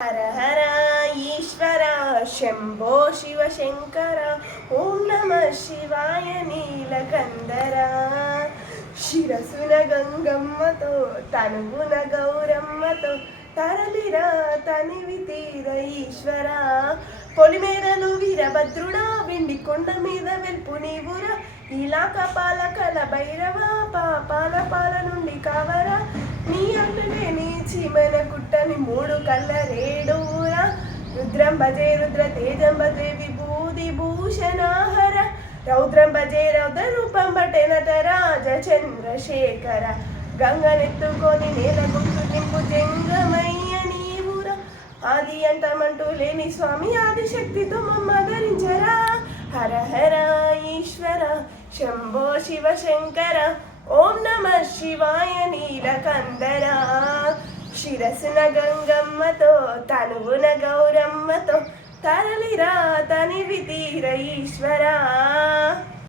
హర హర ఈశ్వర శంభో శివ శంకర ఓం నమ శివాయ నీలకందర శిరసున గంగమ్మతో తనుగున గౌరమ్మతో తరలిరా తనివి తీర ఈశ్వర పొలిమేరలు వీరభద్రుడా వెండి కొండ మీద వెల్పు నీవురా ఇలాక పాలకల భైరవ పాపాల పాల నుండి కావరా నీ అంటనే నీ చీమన కుట్టని మూడు కళ్ళ రేడూరా రుద్రం భజే రుద్ర తేజం భజే విభూది భూషణాహర రౌద్రం భజే రౌద్ర రూపం బటే నటరాజ చంద్రశేఖర గంగనెత్తుకొని నేల గుంటు నింపు జంగమయ్య నీవురా ఆది అంటమంటూ లేని స్వామి ఆదిశక్తితో మమ్మ ధరించరా హర హర ఈశ్వర శంభో శివ శంకర ఓం నమ శివాయ నీలకందర శిరసున గంగమ్మతో తనువున గౌరమ్మతో తరలిరా తనివి తీర ఈశ్వర